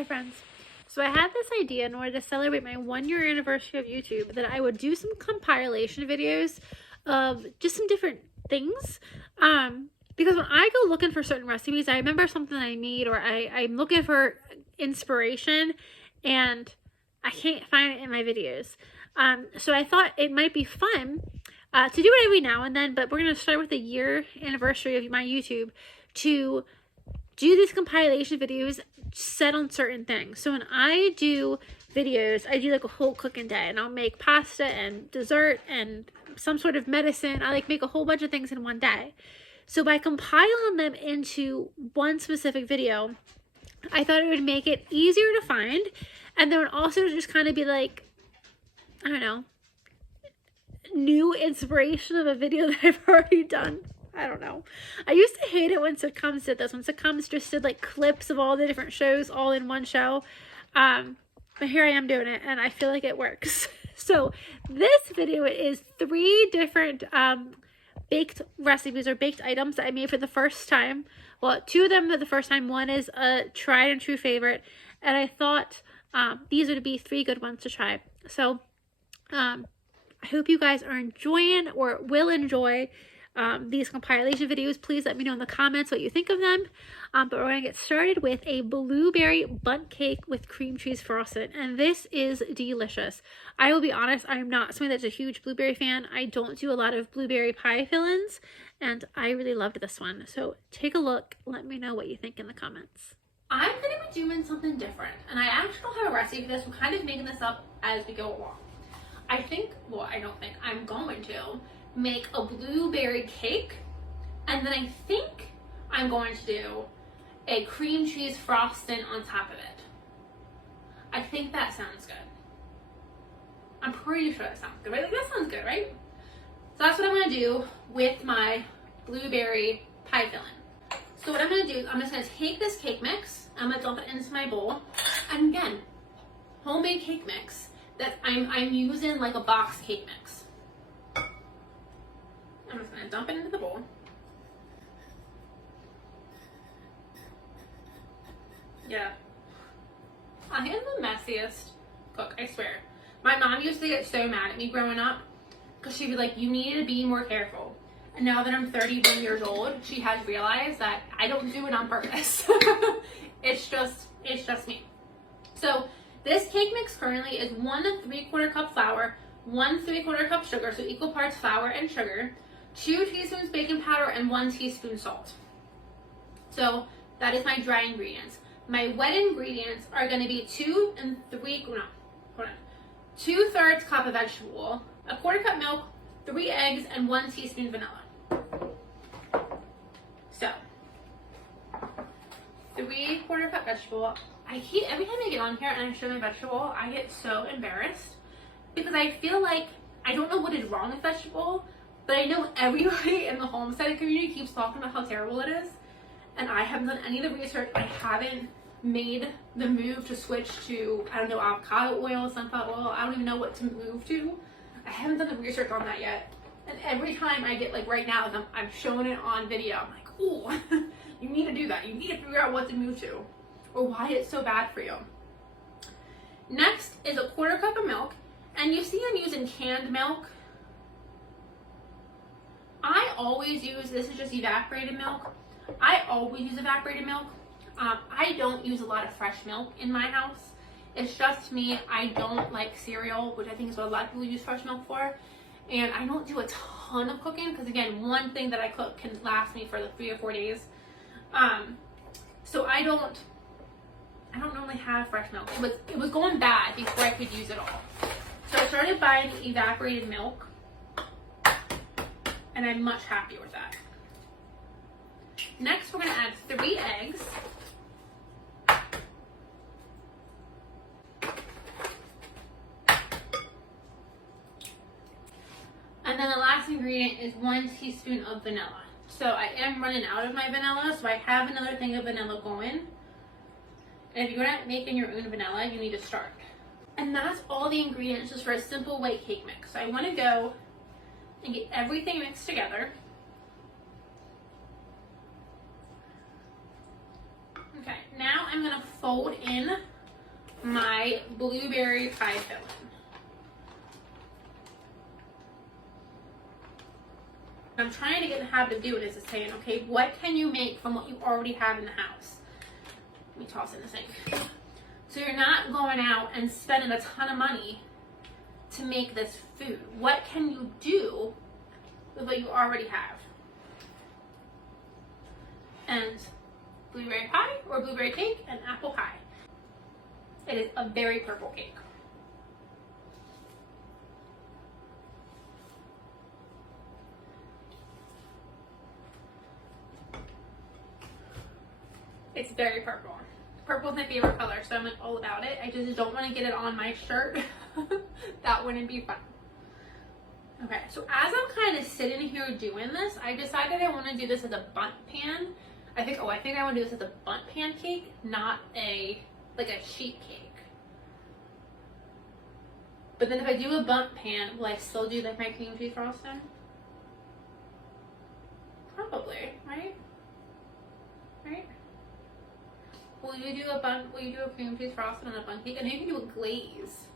Hi friends. So I had this idea in order to celebrate my 1-year anniversary of YouTube that I would do some compilation videos of just some different things. Because when I go looking for certain recipes, I remember something I made, or I'm looking for inspiration and I can't find it in my videos. So I thought it might be fun to do it every now and then, but we're going to start with the year anniversary of my YouTube to do these compilation videos set on certain things. So when I do videos, I do like a whole cooking day, and I'll make pasta and dessert and some sort of medicine. I make a whole bunch of things in one day. So by compiling them into one specific video, I thought it would make it easier to find, and then also just kind of be like, I don't know, new inspiration of a video that I've already done. I don't know. I used to hate it when sitcoms did this. When sitcoms just did like clips of all the different shows all in one show. But here I am doing it, and I feel like it works. So this video is 3 different baked recipes or baked items that I made for the first time. Well, 2 of them for the first time. One is a tried and true favorite, and I thought these would be 3 good ones to try. So I hope you guys are enjoying or will enjoy these compilation videos. Please let me know in the comments what you think of them. But we're going to get started with a blueberry bundt cake with cream cheese frosting, and this is delicious. I will be honest, I'm not someone that's a huge blueberry fan. I don't do a lot of blueberry pie fill-ins, and I really loved this one. So take a look. Let me know what you think in the comments. I'm going to be doing something different, and I actually don't have a recipe for this. I'm kind of making this up as we go along. I'm going to make a blueberry cake, and then I think I'm going to do a cream cheese frosting on top of it. I think that sounds good. I'm pretty sure that sounds good, right? Like, that sounds good, right? So that's what I'm going to do with my blueberry pie filling. So what I'm going to do is I'm just going to take this cake mix, I'm going to dump it into my bowl, and again, homemade cake mix that I'm using like a box cake mix. I'm just going to dump it into the bowl. Yeah. I am the messiest cook, I swear. My mom used to get so mad at me growing up because she'd be like, you need to be more careful. And now that I'm 31 years old, she has realized that I don't do it on purpose. It's just me. So this cake mix currently is 1 3/4 cup flour, 1 3/4 cup sugar, so equal parts flour and sugar, 2 teaspoons baking powder, and 1 teaspoon salt. So that is my dry ingredients. My wet ingredients are going to be 2/3 cup of vegetable oil, 1/4 cup milk, 3 eggs, and 1 teaspoon vanilla. So 3/4 cup vegetable oil. Every time I get on here and I show my vegetable oil, I get so embarrassed because I feel like I don't know what is wrong with vegetable oil, but I know everybody in the homesteading community keeps talking about how terrible it is, and I haven't done any of the research. I haven't made the move to switch to, I don't know, avocado oil, sunflower oil. I don't even know what to move to. I haven't done the research on that yet. And every time I get, like right now, I'm showing it on video, I'm like, ooh, you need to do that. You need to figure out what to move to or why it's so bad for you. Next is 1/4 cup of milk. And you see I'm using canned milk. I always use, this is just evaporated milk. I always use evaporated milk. I don't use a lot of fresh milk in my house. It's just me. I don't like cereal, which I think is what a lot of people use fresh milk for. And I don't do a ton of cooking because, again, one thing that I cook can last me for like 3 or 4 days. So I don't normally have fresh milk. It was going bad before I could use it all. So I started buying evaporated milk, and I'm much happier with that. Next, we're going to add 3 eggs. And then the last ingredient is 1 teaspoon of vanilla. So I am running out of my vanilla, so I have another thing of vanilla going. And if you're not making your own vanilla, you need to start. And that's all the ingredients just for a simple white cake mix. So I want to go and get everything mixed together. Okay, now now I'm gonna fold in my blueberry pie filling. I'm trying to get in the habit of doing this, is saying, okay, what can you make from what you already have in the house? Let me toss in the sink. So you're not going out and spending a ton of money to make this food. What can you do with what you already have? And blueberry pie or blueberry cake and apple pie. It is a very purple cake. It's very purple. Purple is my favorite color, so I'm like all about it. I just don't want to get it on my shirt. That wouldn't be fun. Okay, so as I'm kind of sitting here doing this, I decided I want to do this as a bundt pan. I think I want to do this as a bundt pan cake, not like a sheet cake. But then if I do a bundt pan, will I still do like my cream cheese frosting? Probably, right? Right? Will you do a cream cheese frosting on a bundt cake? And then you can do a glaze.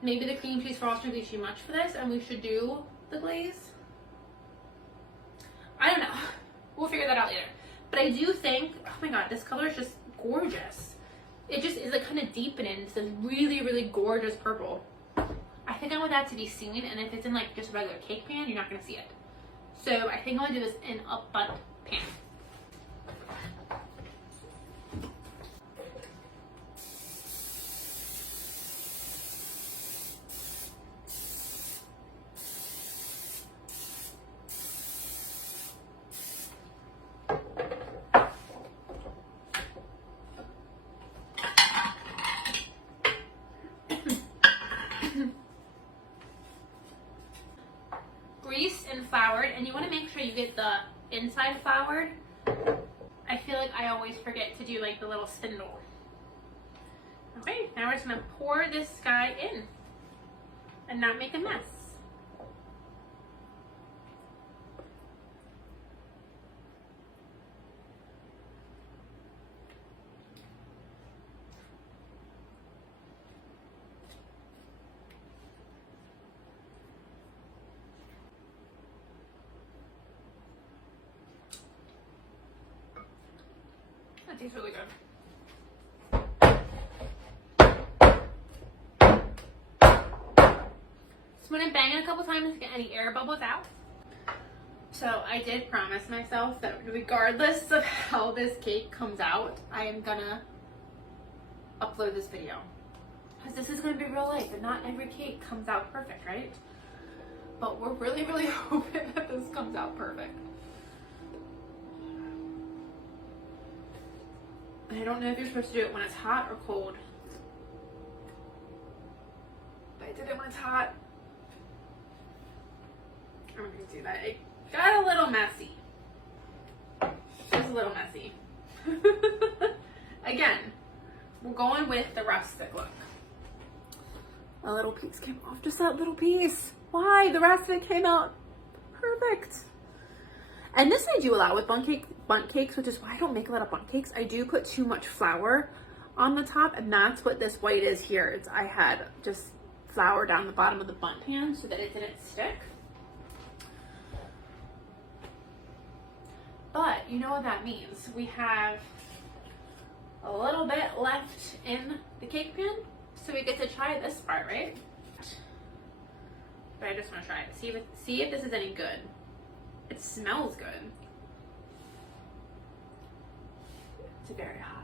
Maybe the cream cheese frosting would be too much for this and we should do the glaze. I don't know. We'll figure that out later. But I do think, oh my god, this color is just gorgeous. It just is like kind of deepening. It's this really, really gorgeous purple. I think I want that to be seen, and if it's in like just a regular cake pan, you're not going to see it. So I think I want to do this in a bundt pan. Greased and floured, and you want to make sure you get the inside floured. I feel like I always forget to do like the little spindle. Okay, now we're just going to pour this guy in and not make a mess. That tastes really good. So I'm going to bang it a couple times to get any air bubbles out. So I did promise myself that regardless of how this cake comes out, I am going to upload this video. Because this is going to be real life and not every cake comes out perfect, right? But we're really, really hoping that this comes out perfect. I don't know if you're supposed to do it when it's hot or cold. But I did it when it's hot. I'm going to do that. It got a little messy. Just a little messy. Again, we're going with the rustic look. A little piece came off. Just that little piece. Why? The rest of it came out perfect. And this I do a lot with bundt cakes, which is why I don't make a lot of bundt cakes. I do put too much flour on the top, and that's what this white is here. I had just flour down the bottom of the bundt pan so that it didn't stick. But you know what that means. We have a little bit left in the cake pan, so we get to try this part, right? But I just want to try it. See if this is any good. It smells good. It's very hot.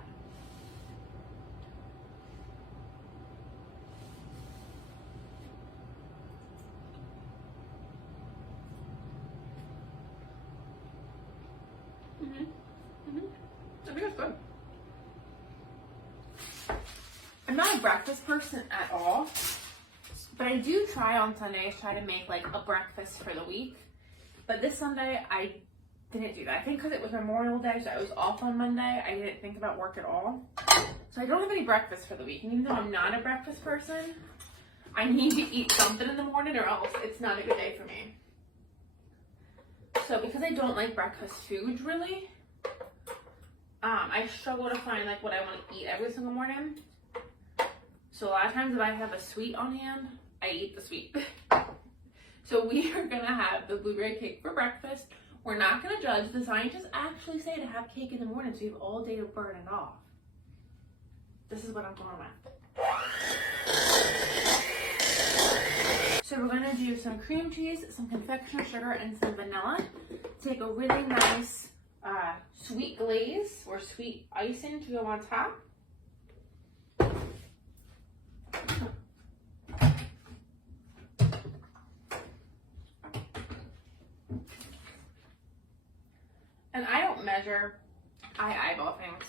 I think it's good. I'm not a breakfast person at all, but I do try on Sundays, try to make like a breakfast for the week. But this Sunday, I didn't do that. I think because it was Memorial Day, so I was off on Monday. I didn't think about work at all. So I don't have any breakfast for the week. And even though I'm not a breakfast person, I need to eat something in the morning or else it's not a good day for me. So because I don't like breakfast foods really, I struggle to find like what I want to eat every single morning. So a lot of times if I have a sweet on hand, I eat the sweet. So we are gonna have the blueberry cake for breakfast. We're not gonna judge. The scientists actually say to have cake in the morning so you have all day to burn it off. This is what I'm going with. So we're gonna do some cream cheese, some confectioner sugar, and some vanilla. Take a really nice sweet glaze or sweet icing to go on top. And I don't measure, I eyeball things.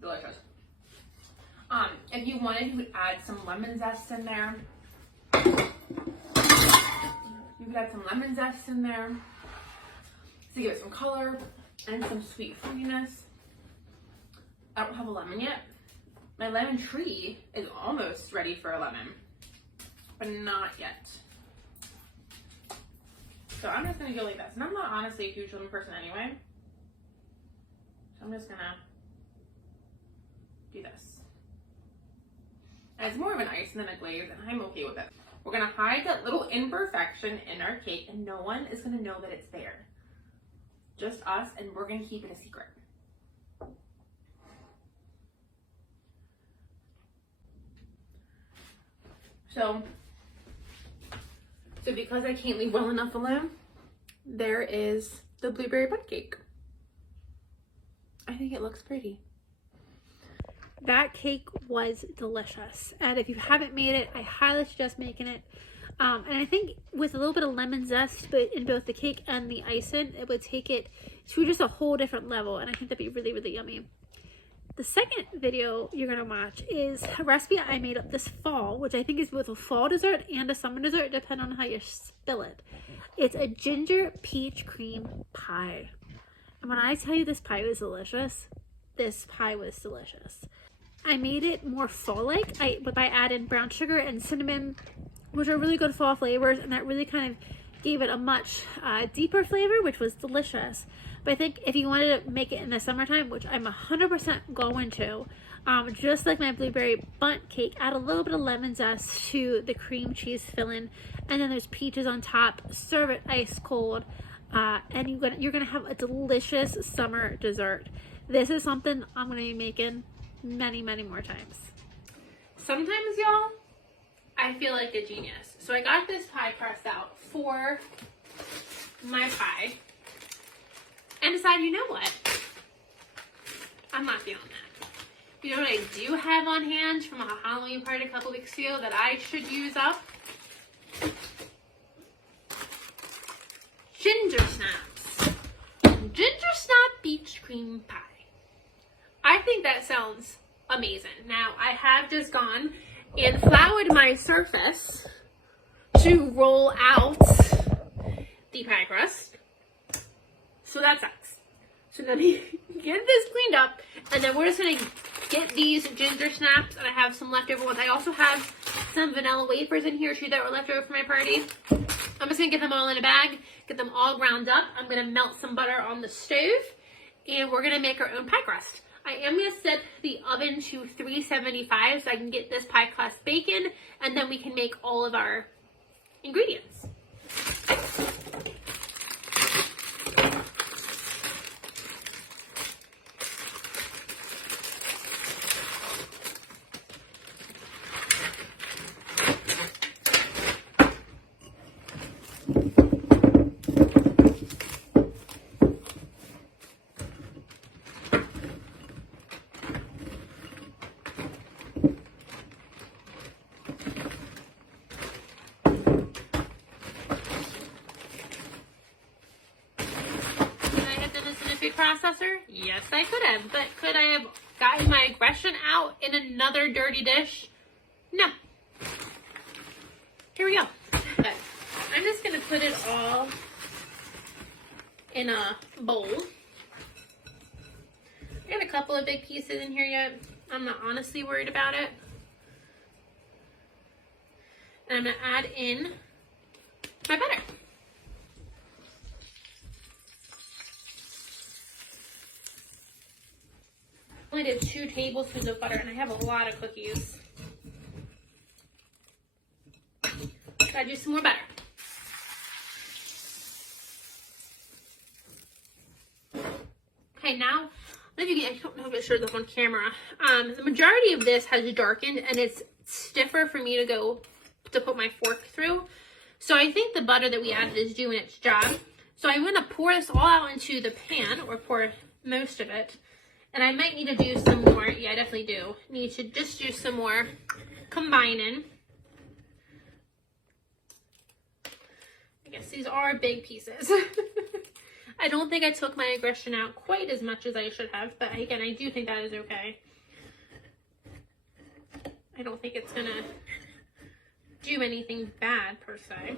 Delicious. If you wanted, you could add some lemon zest in there. You could add some lemon zest in there to give it some color and some sweet fruitiness. I don't have a lemon yet. My lemon tree is almost ready for a lemon, but not yet. So I'm just gonna go like this. And I'm not honestly a huge lemon person anyway. So I'm just gonna do this. And it's more of an ice than a glaze, and I'm okay with it. We're gonna hide that little imperfection in our cake, and no one is gonna know that it's there. Just us, and we're gonna keep it a secret. So because I can't leave well enough alone, there is the blueberry Bundt cake. I think it looks pretty. That cake was delicious, and if you haven't made it, I highly suggest making it. And I think with a little bit of lemon zest in both the cake and the icing, it would take it to just a whole different level, and I think that'd be really, really yummy. The second video you're going to watch is a recipe I made up this fall, which I think is both a fall dessert and a summer dessert, depending on how you spill it. It's a ginger peach cream pie. And when I tell you this pie was delicious, this pie was delicious. I made it more fall-like by adding brown sugar and cinnamon, which are really good fall flavors, and that really kind of gave it a much deeper flavor, which was delicious. But I think if you wanted to make it in the summertime, which I'm 100% going to, just like my blueberry Bundt cake, add a little bit of lemon zest to the cream cheese filling, and then there's peaches on top. Serve it ice cold, and you're gonna have a delicious summer dessert. This is something I'm gonna be making many, many more times. Sometimes, y'all, I feel like a genius. So I got this pie crust out for my pie and decided, you know what? I'm not feeling that. You know what I do have on hand from a Halloween party a couple weeks ago that I should use up? Ginger snaps. Ginger snap peach cream pie. I think that sounds amazing. Now, I have just gone and floured my surface to roll out the pie crust. So that sucks. So then you get this cleaned up, and then we're just gonna get these ginger snaps, and I have some leftover ones. I also have some vanilla wafers in here too that were left over from my party. I'm just gonna get them all in a bag, get them all ground up. I'm gonna melt some butter on the stove, and we're gonna make our own pie crust. I am going to set the oven to 375 so I can get this pie crust baking, and then we can make all of our ingredients. Food processor? Yes, I could have, but could I have gotten my aggression out in another dirty dish? No. Here we go. But I'm just gonna put it all in a bowl, Got a couple of big pieces in here yet. I'm not honestly worried about it. And I'm going to add in my butter. I only did 2 tablespoons of butter and I have a lot of cookies. Gotta do some more butter. Okay, now, I don't know if it shows up on camera. The majority of this has darkened and it's stiffer for me to put my fork through. So I think the butter that we added is doing its job. So I'm gonna pour this all out into the pan, or pour most of it. And I might need to do some more, yeah, I definitely do. Need to just do some more combining. I guess these are big pieces. I don't think I took my aggression out quite as much as I should have, but again, I do think that is okay. I don't think it's gonna do anything bad per se.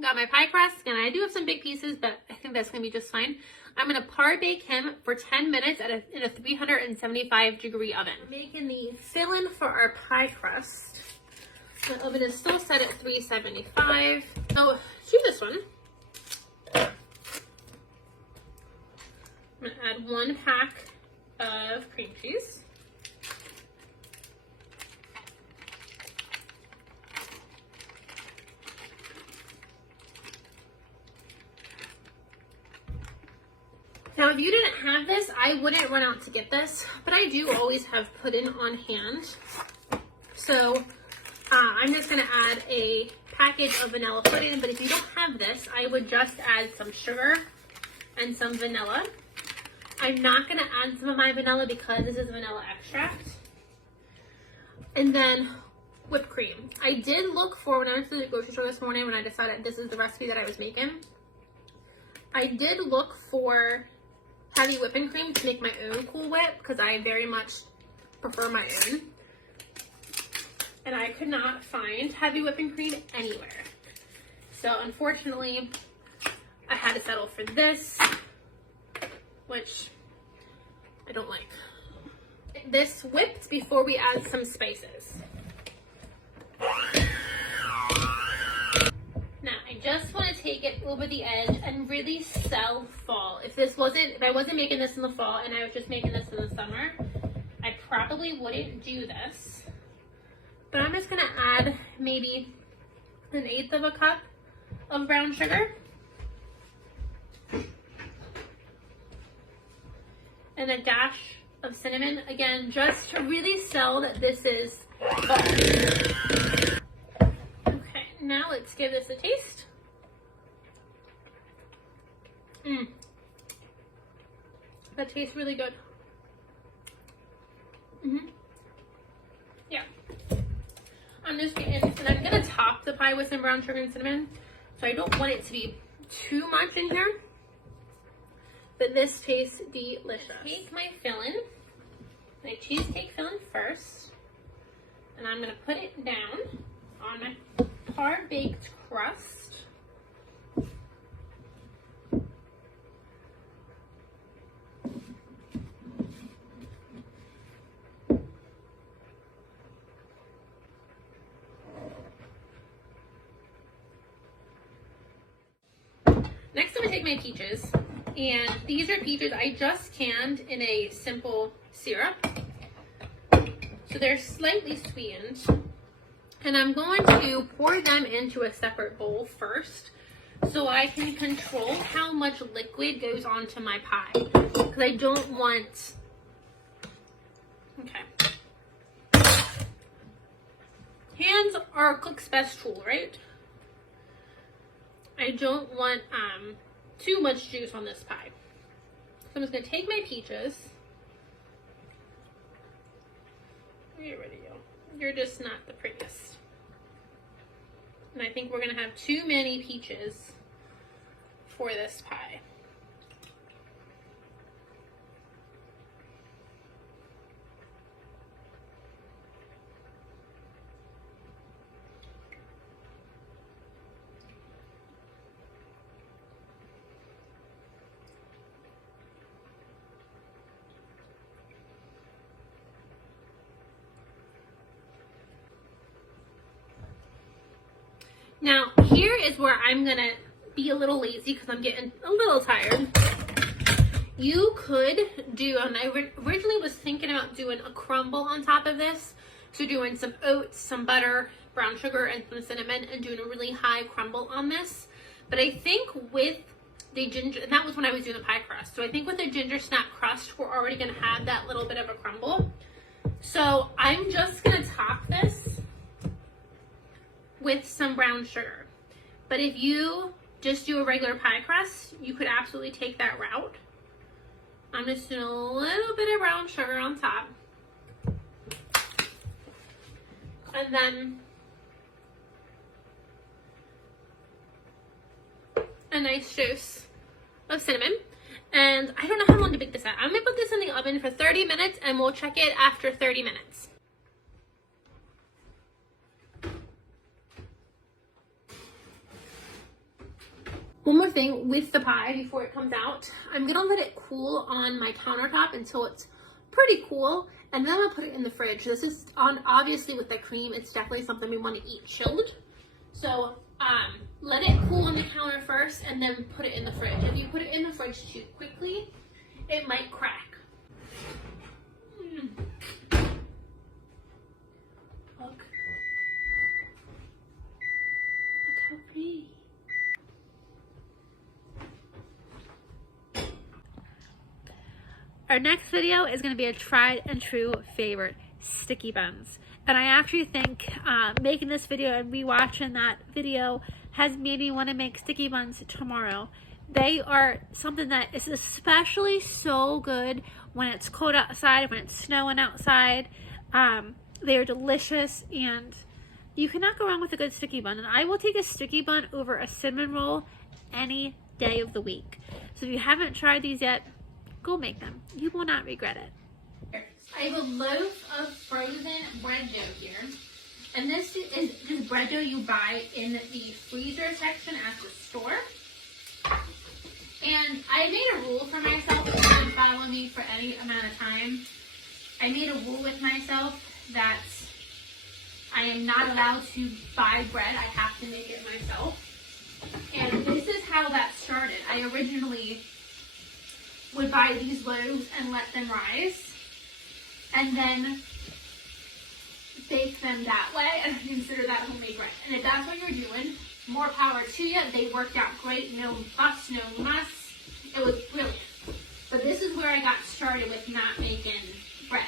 Got my pie crust, and I do have some big pieces, but I think that's going to be just fine. I'm going to par bake him for 10 minutes in a 375 degree oven. I'm making the filling for our pie crust. The oven is still set at 375. So to this one, I'm going to add 1 pack of cream cheese. Now, if you didn't have this, I wouldn't run out to get this, but I do always have pudding on hand. So I'm just going to add a package of vanilla pudding, but if you don't have this, I would just add some sugar and some vanilla. I'm not going to add some of my vanilla because this is vanilla extract. And then whipped cream. I did look for, when I went to the grocery store this morning, when I decided this is the recipe that I was making, I did look for heavy whipping cream to make my own Cool Whip because I very much prefer my own. And I could not find heavy whipping cream anywhere. So unfortunately, I had to settle for this, which I don't like. This whipped before we add some spices. Now, I just want to take it over the edge and really sell fall. If I wasn't making this in the fall and I was just making this in the summer, I probably wouldn't do this. But I'm just going to add maybe 1/8 of a cup of brown sugar. And a dash of cinnamon, again, just to really sell that this is fall. Okay, now let's give this a taste. That tastes really good. Yeah. I'm just getting, and I'm gonna top the pie with some brown sugar and cinnamon, so I don't want it to be too much in here. But this tastes delicious. Take my filling, my cheesecake filling first, and I'm gonna put it down on my par-baked crust. Next, I'm gonna take my peaches. And these are peaches I just canned in a simple syrup. So they're slightly sweetened. And I'm going to pour them into a separate bowl first so I can control how much liquid goes onto my pie. Because I don't want... Okay. Hands are a cook's best tool, right? I don't want too much juice on this pie. So I'm just going to take my peaches. Get rid of you. You're just not the prettiest. And I think we're going to have too many peaches for this pie. Now, here is where I'm gonna be a little lazy because I'm getting a little tired. You could do, and I originally was thinking about doing a crumble on top of this. So doing some oats, some butter, brown sugar, and some cinnamon, and doing a really high crumble on this. But I think with the ginger, and that was when I was doing the pie crust. So I think with the ginger snap crust, we're already gonna have that little bit of a crumble. So I'm just gonna top this with some brown sugar. But if you just do a regular pie crust, you could absolutely take that route. I'm just doing a little bit of brown sugar on top. And then a nice dose of cinnamon. And I don't know how long to bake this at. I'm gonna put this in the oven for 30 minutes and we'll check it after 30 minutes. One more thing with the pie before it comes out, I'm gonna let it cool on my countertop until it's pretty cool, and then I'm gonna put it in the fridge. This is on, obviously with the cream, it's definitely something we want to eat chilled. So let it cool on the counter first and then put it in the fridge. If you put it in the fridge too quickly, it might crack. Look how pretty. Our next video is going to be a tried and true favorite, sticky buns. And I actually think making this video and rewatching that video has made me want to make sticky buns tomorrow. They are something that is especially so good when it's cold outside, when it's snowing outside. They are delicious, and you cannot go wrong with a good sticky bun. And I will take a sticky bun over a cinnamon roll any day of the week. So if you haven't tried these yet, go make them. You will not regret it. I have a loaf of frozen bread dough here. And this is just bread dough you buy in the freezer section at the store. And I made a rule for myself, if you've been following me for any amount of time. I made a rule with myself that I am not allowed to buy bread. I have to make it myself. And this is how that started. I originally would buy these loaves and let them rise, and then bake them that way, and I consider that homemade bread. And if that's what you're doing, more power to you. They worked out great, no fuss, no muss. It was brilliant. But this is where I got started with not making bread.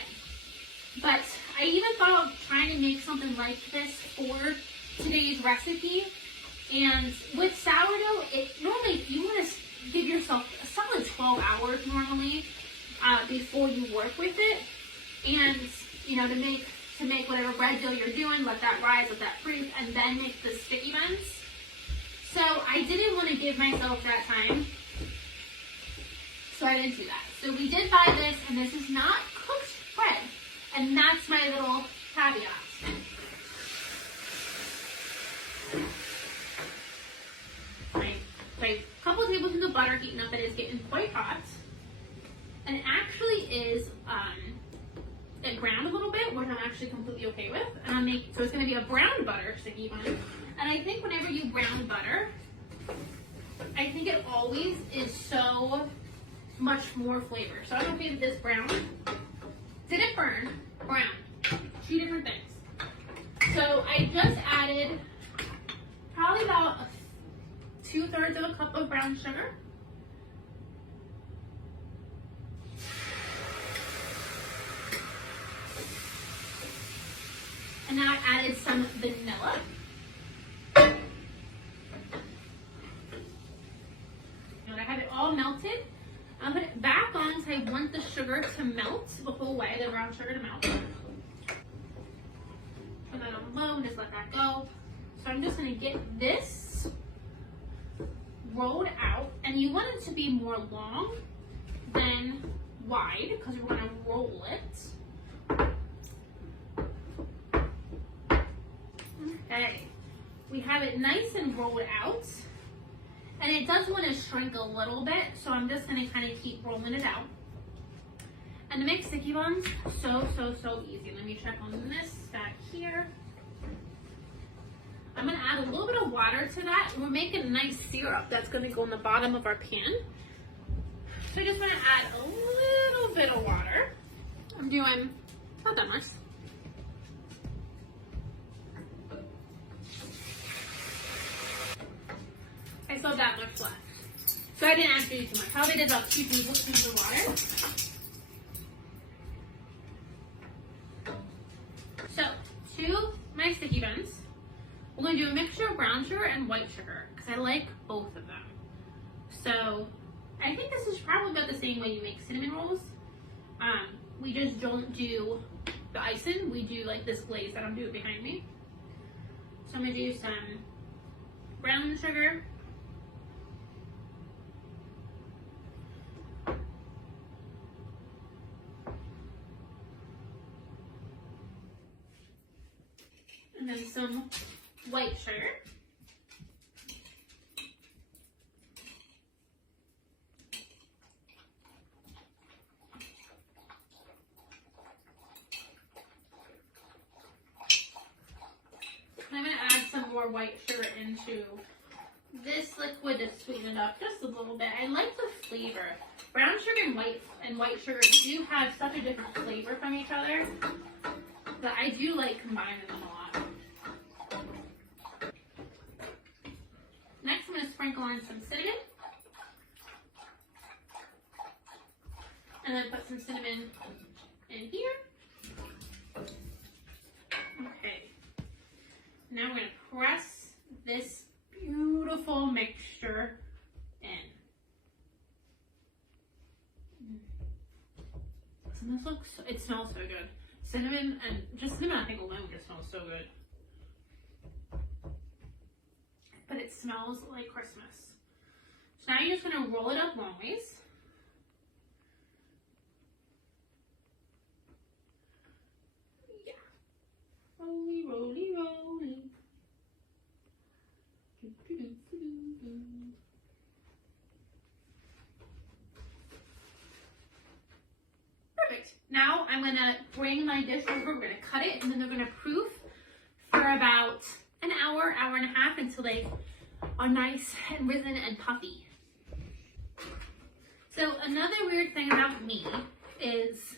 But I even thought of trying to make something like this for today's recipe. And with sourdough, normally you want to give yourself a solid 12 hours normally before you work with it. And, you know, to make whatever bread dough you're doing, let that rise, let that freeze, and then make the sticky buns. So I didn't want to give myself that time, so I didn't do that. So we did buy this, and this is not cooked bread, and that's my little caveat. A couple tablespoons of butter heating up. It is getting quite hot, and it actually is it browned a little bit, which I'm actually completely okay with. And so it's going to be a brown butter sticky bun. And I think whenever you brown butter, I think it always is so much more flavor. So I'm okay with this brown. Didn't burn, brown. Two different things. So I just added probably about 2/3 of a cup of brown sugar. And now I added some vanilla. And I have it all melted. I'll put it back on because I want the sugar to melt the whole way, the brown sugar to melt. Put that on low and just let that go. So I'm just going to get this rolled out, and you want it to be more long than wide because we're going to roll it. Okay, we have it nice and rolled out, and it does want to shrink a little bit, so I'm just going to kind of keep rolling it out. And to make sticky buns, so easy. Let me check on this back here. I'm gonna add a little bit of water to that, and we're making a nice syrup that's gonna go in the bottom of our pan. So I just wanna add a little bit of water. I'm doing not that much. I still have that much left. So I didn't actually use too much. Probably did about 2 tablespoons of water. So, to my sticky buns, we're going to do a mixture of brown sugar and white sugar because I like both of them. So, I think this is probably about the same way you make cinnamon rolls. We just don't do the icing. We do like this glaze that I'm doing behind me. So I'm going to do some brown sugar. And then some white sugar. I'm going to add some more white sugar into this liquid to sweeten it up just a little bit. I like the flavor. Brown sugar and white sugar do have such a different flavor from each other that I do like combining them a lot. Next, I'm going to sprinkle on some cinnamon. And then put some cinnamon in here. Okay. Now we're going to press this beautiful mixture in. Doesn't this look so, it smells so good. Cinnamon and just cinnamon I think alone just smells so good. But it smells like Christmas. So now you're just going to roll it up long ways. Yeah. Roly, roly, roly. Perfect. Now I'm going to bring my dish over. We're going to cut it and then they're going to proof for about an hour, hour and a half until they are nice and risen and puffy. So another weird thing about me is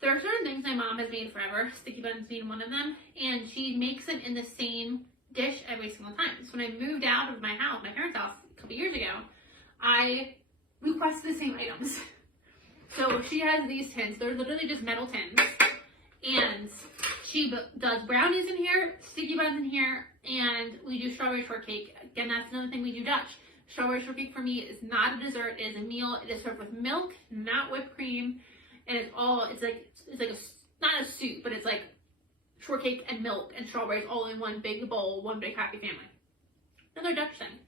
there are certain things my mom has made forever, sticky buns being one of them, and she makes them in the same dish every single time. So when I moved out of my house, my parents' house, a couple years ago, I requested the same items. So she has these tins. They're literally just metal tins. And she does brownies in here, sticky buns in here, and we do strawberry shortcake. Again, that's another thing we do Dutch. Strawberry shortcake for me is not a dessert. It is a meal. It is served with milk, not whipped cream. And it's like not a soup, but it's like shortcake and milk and strawberries all in one big bowl, one big happy family. Another Dutch thing.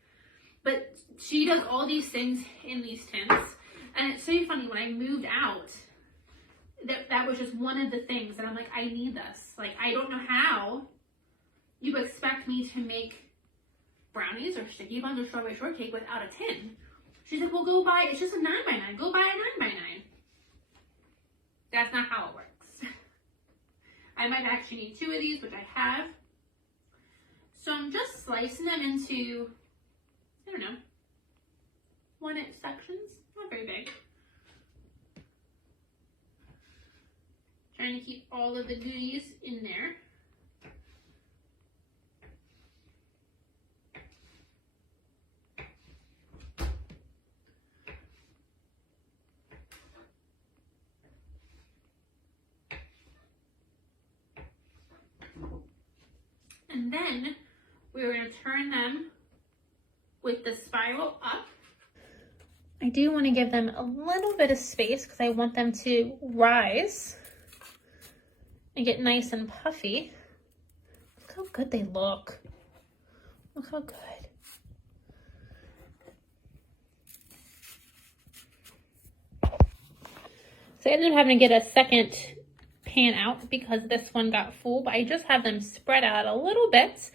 But she does all these things in these tins. And it's so funny, when I moved out, that was just one of the things that I'm like, I need this. Like, I don't know how you expect me to make brownies or sticky buns or strawberry shortcake without a tin. She's like, well, go buy, it's just a 9x9. Go buy a 9x9. That's not how it works. I might actually need 2 of these, which I have. So I'm just slicing them into, I don't know, 1-inch sections. Not very big. Trying to keep all of the goodies in there. And then we're going to turn them with the spiral up. I do want to give them a little bit of space because I want them to rise and get nice and puffy. Look how good they look. Look how good. So I ended up having to get a second pan out because this one got full, but I just have them spread out a little bit.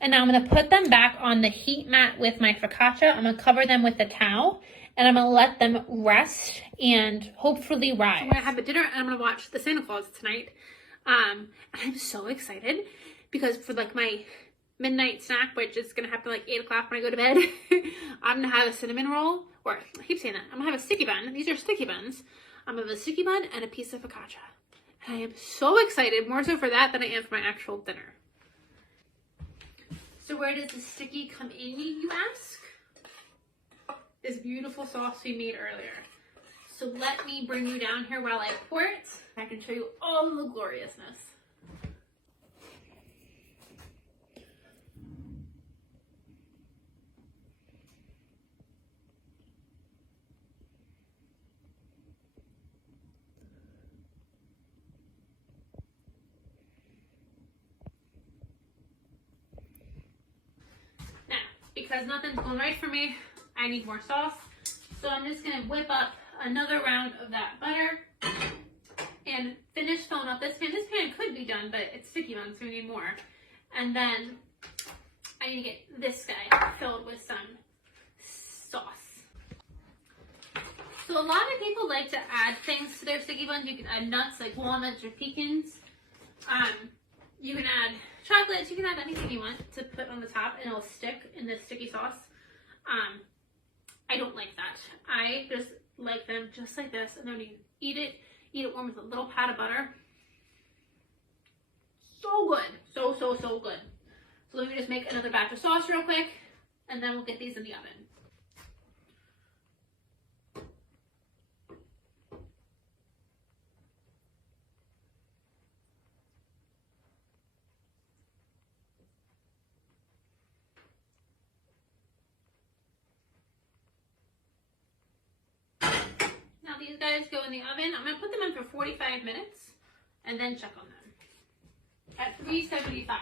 And now I'm going to put them back on the heat mat with my focaccia. I'm going to cover them with a towel. And I'm going to let them rest and hopefully rise. I'm going to have a dinner and I'm going to watch the Santa Claus tonight. I'm so excited because for like my midnight snack, which is gonna happen like 8 o'clock when I go to bed. I'm gonna have a cinnamon roll, or I keep saying that, I'm gonna have a sticky bun. These are sticky buns. I'm gonna have a sticky bun and a piece of focaccia. And I am so excited, more so for that than I am for my actual dinner. So where does the sticky come in, you ask? This beautiful sauce we made earlier. So let me bring you down here while I pour it. I can show you all the gloriousness. Now, because nothing's going right for me, I need more sauce. So I'm just gonna whip up another round of that butter and finish filling up this pan. This pan could be done, but it's sticky one, so we need more. And then I need to get this guy filled with some sauce. So a lot of people like to add things to their sticky buns. You can add nuts like walnuts or pecans. You can add chocolates. You can add anything you want to put on the top, and it'll stick in this sticky sauce. I don't like that. I just like them just like this, and then you eat it warm with a little pat of butter. So good. So good. So let me just make another batch of sauce real quick, and then we'll get these in the oven. These guys go in the oven. I'm going to put them in for 45 minutes and then check on them at 375.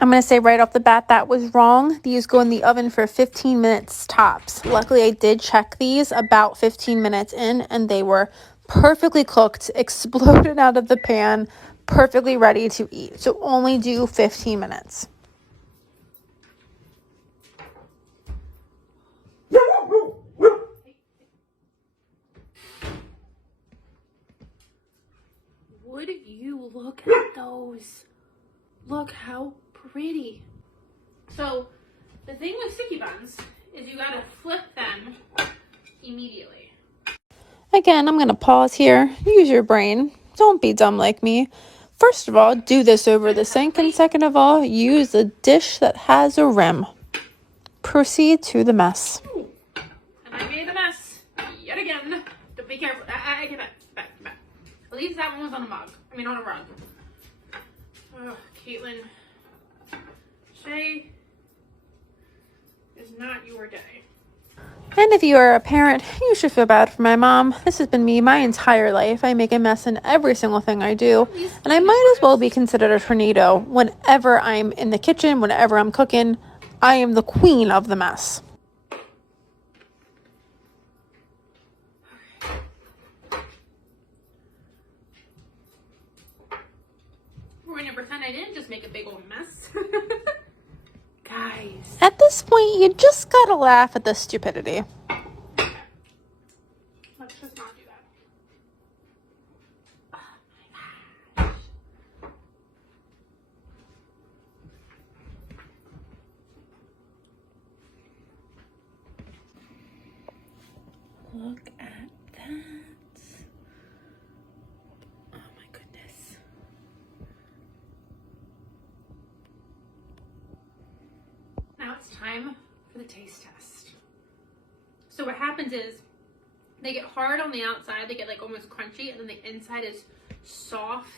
I'm going to say right off the bat that was wrong. These go in the oven for 15 minutes tops. Luckily, I did check these about 15 minutes in, and they were perfectly cooked, exploded out of the pan, perfectly ready to eat. So only do 15 minutes. Would you look at those? Look how pretty. So the thing with sticky buns is you gotta flip them immediately. Again, I'm going to pause here. Use your brain. Don't be dumb like me. First of all, do this over the sink, and second of all, use a dish that has a rim. Proceed to the mess. Ooh, and I made a mess yet again. But be careful. I get back. At least that one was on a mug. I mean, on a rug. Oh, Caitlin. Today is not your day. And if you are a parent, you should feel bad for my mom. This has been me my entire life. I make a mess in every single thing I do. And I might as well be considered a tornado. Whenever I'm in the kitchen, whenever I'm cooking, I am the queen of the mess. We're going to pretend I didn't just make a big old mess. Guys. At this point, you just gotta laugh at the stupidity. Let's just not do that. Oh my gosh. Look at that. Oh my goodness. Now it's time for the taste test. So what happens is they get hard on the outside, they get like almost crunchy, and then the inside is soft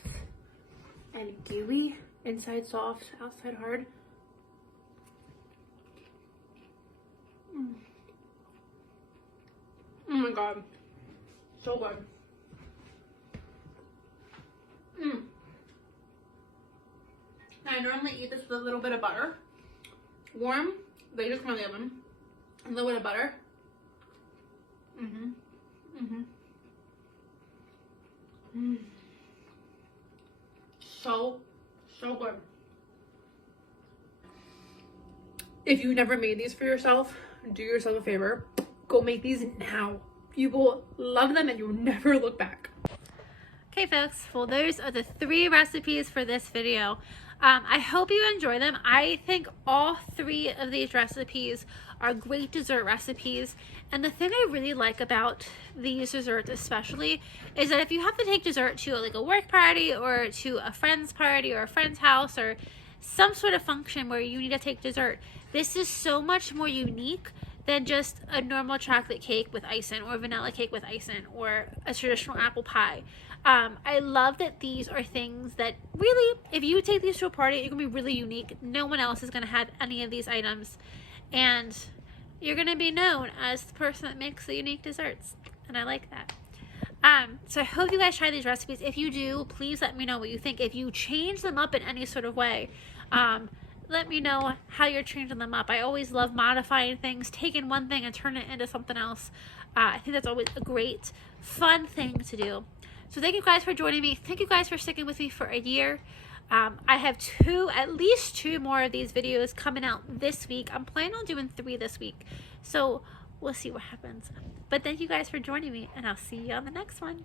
and gooey. Inside soft, outside hard. Oh my god. So good. Now I normally eat this with a little bit of butter. Warm, they just come out of the oven. A little bit of butter. So good. If you've never made these for yourself, do yourself a favor. Go make these now. You will love them and you'll never look back. Okay folks, well those are the 3 recipes for this video. I hope you enjoy them. I think all 3 of these recipes are great dessert recipes. And the thing I really like about these desserts especially is that if you have to take dessert to like a work party or to a friend's party or a friend's house or some sort of function where you need to take dessert, this is so much more unique than just a normal chocolate cake with icing or vanilla cake with icing or a traditional apple pie. I love that these are things that really, if you take these to a party, you're going to be really unique. No one else is going to have any of these items. And you're going to be known as the person that makes the unique desserts. And I like that. So I hope you guys try these recipes. If you do, please let me know what you think. If you change them up in any sort of way, let me know how you're changing them up. I always love modifying things, taking one thing and turning it into something else. I think that's always a great, fun thing to do. So thank you guys for joining me. Thank you guys for sticking with me for a year. I have at least two more of these videos coming out this week. I'm planning on doing 3 this week. So we'll see what happens. But thank you guys for joining me, and I'll see you on the next one.